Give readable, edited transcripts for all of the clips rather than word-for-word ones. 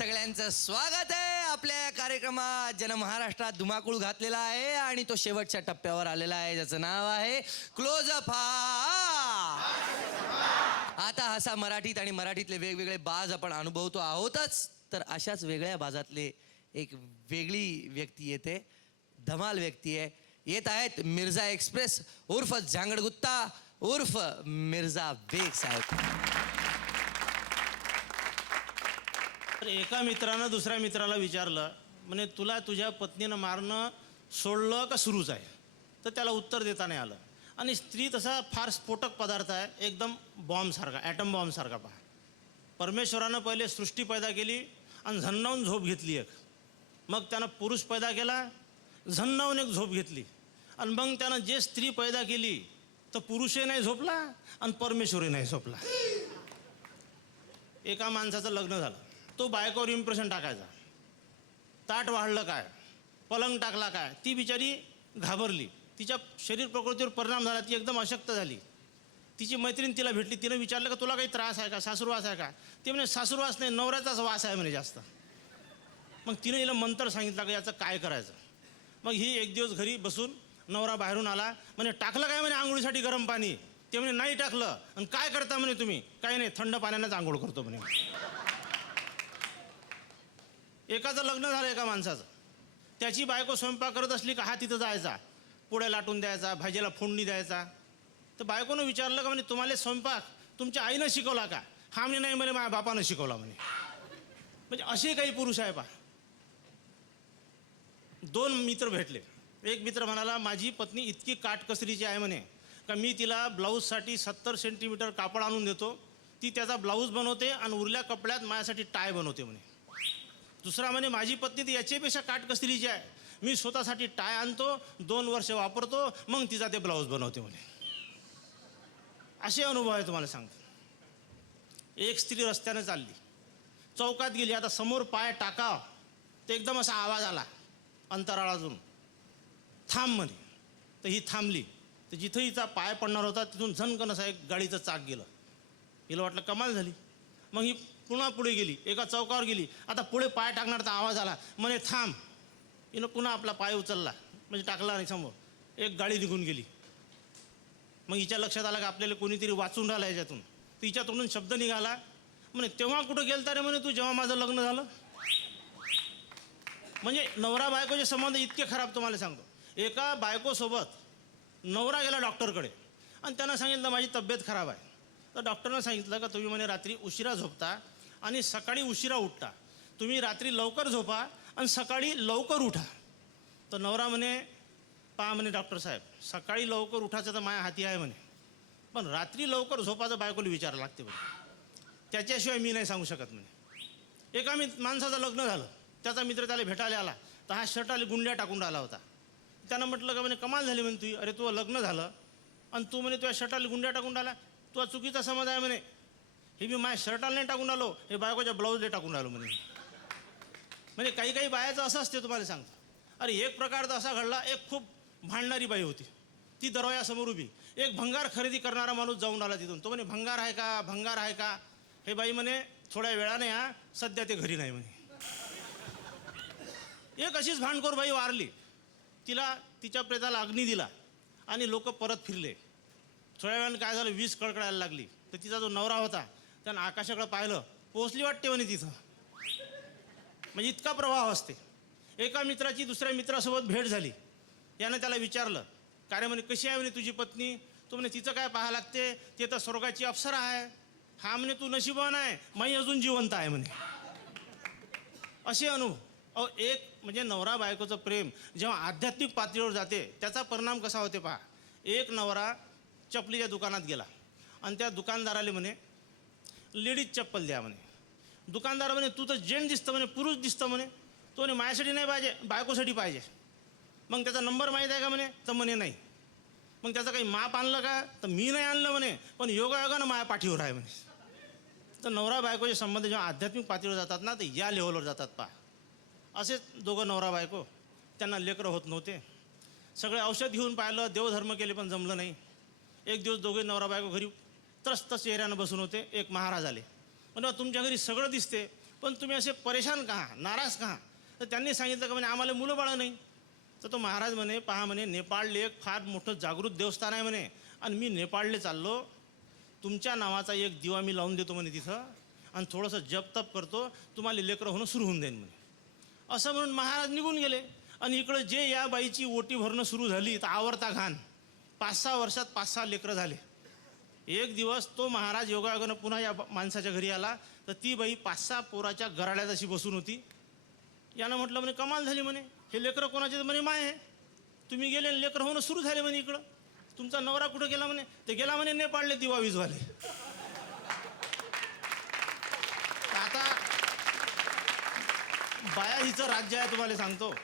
सगळ्यांचं स्वागत आहे आपल्या कार्यक्रमात. ज्यानं महाराष्ट्रात धुमाकूळ घातलेला आहे आणि तो शेवटच्या टप्प्यावर आलेला आहे, ज्याचं नाव आहे क्लोजअप. आता हसा मराठीत आणि मराठीतले वेगवेगळे बाज आपण अनुभवतो आहोतच, तर अशाच वेगळ्या बाजातले एक वेगळी व्यक्ती येते, धमाल व्यक्ती आहे. येत आहेत मिर्झा एक्सप्रेस उर्फ झांगड गुत्ता उर्फ मिर्झा बेग साहेब. तर एका मित्रानं दुसऱ्या मित्राला विचारलं, म्हणे तुला तुझ्या पत्नीनं मारणं सोडलं का सुरूच आहे? तर त्याला उत्तर देता नाही आलं. आणि स्त्री तसा फार स्फोटक पदार्थ आहे, एकदम बॉम्बसारखा, ॲटम बॉम्बसारखा. पहा, परमेश्वरानं पहिले सृष्टी पैदा केली आणि झन्नावून झोप घेतली एक. मग त्यानं पुरुष पैदा केला, झन्नावून एक झोप घेतली. आणि मग त्यानं जे स्त्री पैदा केली तर पुरुषही नाही झोपला आणि परमेश्वरही नाही झोपला. एका माणसाचं लग्न झालं, तो बायकोवर इम्प्रेशन टाकायचा. ताट वाढलं काय, पलंग टाकला काय, ती बिचारी घाबरली. तिच्या शरीर प्रकृतीवर परिणाम झाला, ती एकदम अशक्त झाली. तिची मैत्रीण तिला भेटली, तिनं विचारलं का तुला काही त्रास आहे का, सासूरवास आहे का? ते म्हणे सासूरवास नाही, नवऱ्याचाच वास आहे म्हणे जास्त. मग तिनं हिला मंत्र सांगितलं का याचं काय करायचं. मग ही एक दिवस घरी बसून, नवरा बाहेरून आला, म्हणे टाकलं काय म्हणे आंघोळीसाठी गरम पाणी? ते म्हणे नाही टाकलं. आणि काय करता म्हणे तुम्ही? काही नाही, थंड पाण्यानेच आंघोळ करतो म्हणे. एकाचं लग्न झालं एका माणसाचं, त्याची बायको स्वयंपाक करत असली का हा तिथं जायचा, पोळ्या लाटून द्यायचा, भाजीला फोडणी द्यायचा. तर बायकोनं विचारलं का म्हणे तुम्हाला स्वयंपाक तुमच्या आईनं शिकवला का? हा म्हणे नाही, म्हणे माझ्या बापानं शिकवला म्हणे. म्हणजे असे काही पुरुष आहे पहा. दोन मित्र भेटले. एक मित्र म्हणाला माझी पत्नी इतकी काटकसरीची आहे म्हणे का मी तिला ब्लाऊजसाठी 70 सेंटीमीटर कापड आणून देतो, ती त्याचा ब्लाऊज बनवते आणि उरल्या कपड्यात माझ्यासाठी टाय बनवते म्हणे. दुसरा म्हणे माझी पत्नी ती याच्यापेक्षा काटकसरीची आहे, मी स्वतःसाठी टाय आणतो, 2 वर्ष वापरतो, मग तिचा ते ब्लाऊज बनवते म्हणे. असे अनुभव आहे तुम्हाला सांगतो. एक स्त्री रस्त्याने चालली, चौकात गेली, आता समोर पाय टाकाव तर एकदम असा आवाज आला अंतराळातून, थांब म्हणे. तर ही थांबली. तर जिथं हिचा पाय पडणार होता तिथून झनकन असं एक गाडीचं चाक गेलं. हिला वाटलं कमाल झाली. मग ही पुन्हा पुढे गेली, एका चौकावर गेली, आता पुढे पाय टाकणार तर आवाज आला, म्हणे थांब. हिनं पुन्हा आपला पाय उचलला, म्हणजे टाकला आणि समोर एक गाडी निघून गेली. मग हिच्या लक्षात आलं की आपल्याला कोणीतरी वाचून राहिलं याच्यातून. तर हिच्या तोंडून शब्द निघाला, म्हणे तेव्हा कुठं गेलता रे म्हणे तू जेव्हा माझं लग्न झालं. म्हणजे नवरा बायकोचे संबंध इतके खराब तुम्हाला सांगतो. एका बायकोसोबत नवरा गेला डॉक्टरकडे आणि त्यांना सांगितलं माझी तब्येत खराब आहे. तर डॉक्टरनं सांगितलं का तुम्ही म्हणे रात्री उशिरा झोपता आणि सकाळी उशिरा उठता, तुम्ही रात्री लवकर झोपा आणि सकाळी लवकर उठा. तर नवरा म्हणे पहा म्हणे डॉक्टर साहेब, सकाळी लवकर उठायचं तर माझ्या हाती आहे म्हणे, पण रात्री लवकर झोपायचं बायकोला विचारायला लागते म्हणे, त्याच्याशिवाय मी नाही सांगू शकत म्हणे. एका माणसाचं लग्न झालं, त्याचा मित्र त्याला भेटायला आला, तर हा शर्टाला गुंड्या टाकून राहिला होता. त्यानं म्हटलं का म्हणे कमाल झाली म्हणे तुझी, अरे तुझं लग्न झालं आणि तू म्हणे तुझ्या शर्टाला गुंड्या टाकून राहिला, तुझा चुकीचा समज आहे म्हणे. हे मी माझ्या शर्टाला नाही टाकून आलो, हे बायकोच्या ब्लाऊजला टाकून राहिलो म्हणे. म्हणजे काही काही बायाचं असं असते तुम्हाला सांगतो. अरे एक प्रकारचा असा घडला, एक खूप भांडणारी बाई होती, ती दरवाजासमोर उभी. एक भंगार खरेदी करणारा माणूस जाऊन आला तिथून. तो म्हणे भंगार आहे का, भंगार आहे का? हे बाई म्हणे थोड्या वेळाने या, सध्या ते घरी नाही म्हणे. एक अशीच भांडखोर बाई वारली, तिला तिच्या प्रेताला अग्नी दिला आणि लोक परत फिरले. थोड्या वेळानं काय झालं, वीज कळकळायला लागली. तर तिचा जो नवरा होता त्यानं आकाशाकडे पाहिलं, पोचली वाटते म्हणे तिथं. म्हणजे इतका प्रवाह असते. एका मित्राची दुसऱ्या मित्रासोबत भेट झाली. यानं त्याला विचारलं का रे म्हणे कशी आहे म्हणे तुझी पत्नी? तो म्हणे तिचं काय पाहायला लागते, ते तर स्वर्गाची अप्सरा आहे. हा म्हणे तू नशिबान आहे, माई अजून जिवंत आहे म्हणे. असे अनुभव. एक म्हणजे नवरा बायकोचं प्रेम जेव्हा आध्यात्मिक पातळीवर जाते त्याचा परिणाम कसा होते पहा. एक नवरा चपलीच्या दुकानात गेला आणि त्या दुकानदाराला म्हणे लेडीज चप्पल द्या म्हणे. दुकानदार म्हणे तू तर जेंट दिसतं म्हणे, पुरुष दिसतं म्हणे. तो म्हणे माझ्यासाठी नाही पाहिजे, बायकोसाठी पाहिजे. मग त्याचा नंबर माहीत आहे का म्हणे? तर म्हणे नाही. मग त्याचं काही माप आणलं का? तर मी नाही आणलं म्हणे, पण योगायोगानं माझ्या पाठीवर आहे म्हणे. तर नवरा बायकोचे संबंध जेव्हा आध्यात्मिक पातळीवर जातात ना, तर या लेवलवर जातात पहा. असेच दोघं नवरा बायको, त्यांना लेकरं होत नव्हते. सगळे औषध घेऊन पाहिलं, देवधर्म केले, पण जमलं नाही. एक दिवस दोघे नवरा बायको घरी त्रस्त चेहऱ्यानं बसून होते. एक महाराज आले, म्हणजे तुमच्या घरी सगळं दिसते, पण तुम्ही असे परेशान का, नाराज का? तर त्यांनी सांगितलं का म्हणे आम्हाला मुलं बाळं नाही. तर तो महाराज म्हणे, पहा म्हणे, नेपाळले एक फार मोठं जागृत देवस्थान आहे म्हणे, आणि मी नेपाळले चाललो, तुमच्या नावाचा एक दिवा मी लावून देतो म्हणे तिथं, आणि थोडंसं जप तप करतो, तुम्हाला लेकरं होणं सुरू होऊन जाईल म्हणे. असं म्हणून महाराज निघून गेले. आणि इकडं जे या बाईची ओटी भरणं सुरू झाली तर आवरता घाण. 5-6 वर्षात 5-6 लेकरं झाले. एक दिवस तो महाराज योगायोगानं पुन्हा या माणसाच्या घरी आला, तर ती बाई 5-6 पोराच्या गराड्यात अशी बसून होती. यानं म्हटलं म्हणे कमाल झाली म्हणे, हे लेकरं कोणाचे? म्हणे माय आहे. तुम्ही गेले आणि लेकरं होणं सुरू झाले म्हणे इकडं. तुमचा नवरा कुठं गेला म्हणे? ते गेला म्हणे नेपाळले दिवा विजवाले. आता बाया हिचं राज्य आहे तुम्हाला सांगतो.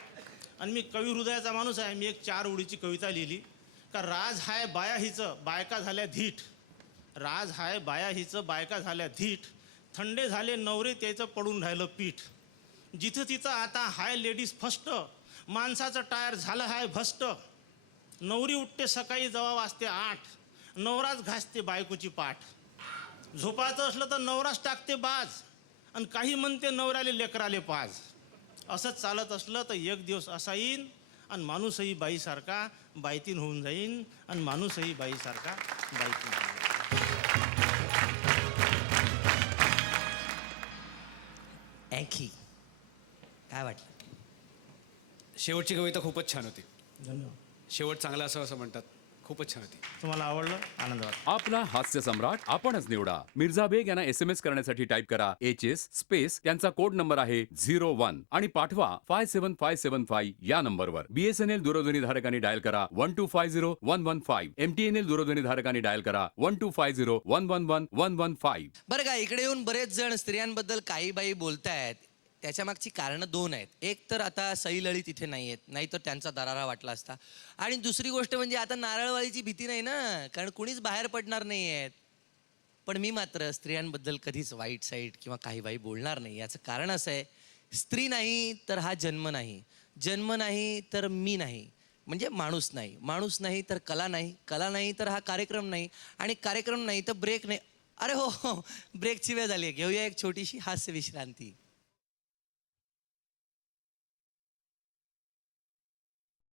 आणि मी कवी हृदयाचा माणूस आहे. मी एक 4 ओळीची कविता लिहिली का, राज हाय बाया हिचं, बायका झाल्या धीट. राज हाय बाया हिचं, बायका झाल्या धीट. थंडे झाले नवरे, त्याचं पडून राहिलं पीठ. जिथं तिथं आता हाय लेडीज फर्स्ट, माणसाचं टायर झालं हाय भस्ट. नवरी उठते सकाळी जेव्हा वाजते 8, नवराच घासते बायकोची पाठ. झोपायचं असलं तर नवराच टाकते बाज, आणि काही म्हणते नवऱ्याले लेकराले पाज. असंच चालत असलं तर एक दिवस असा येईन, आणि माणूसही बाईसारखा बायतीन होऊन जाईन, आणि माणूसही बाईसारखा बायतीन होऊन जाईन. अँखी काय वाटलं? शेवटची कविता खूपच छान होती. धन्यवाद. शेवट चांगला असावा असं म्हणतात. खूपच छान होती. तुम्हाला आवडलं? आनंद वाटला. आपला हास्य सम्राट आपणच निवडा. मिर्झा बेग यांना SMS करण्यासाठी टाईप करा HS स्पेस त्यांचा कोड नंबर आहे 01 आणि पाठवा 57575 या नंबरवर. BSNL दूरध्वनी धारकांनी डायल करा 1250115. MTNL दूरध्वनी धारकांनी डायल करा 1250111 बरं का, इकडे येऊन बरेच जण स्त्रियांबद्दल काही बाई बोलतायत. त्याच्या मागची कारणं 2 आहेत. एक तर आता सई लळित तिथे नाही आहेत, नाही तर त्यांचा दरारा वाटला असता. आणि दुसरी गोष्ट म्हणजे आता नारळवाळीची भीती नाही ना, कारण कुणीच बाहेर पडणार नाही आहेत. पण मी मात्र स्त्रियांबद्दल कधीच वाईट साईट किंवा काही बाई बोलणार नाही. याचं कारण असं आहे, स्त्री नाही तर हा जन्म नाही, जन्म नाही तर मी नाही, म्हणजे माणूस नाही, माणूस नाही तर कला नाही, कला नाही तर हा कार्यक्रम नाही, आणि कार्यक्रम नाही तर ब्रेक नाही. अरे हो, ब्रेकची वेळ झाली आहे. घेऊया एक छोटीशी हास्य विश्रांती.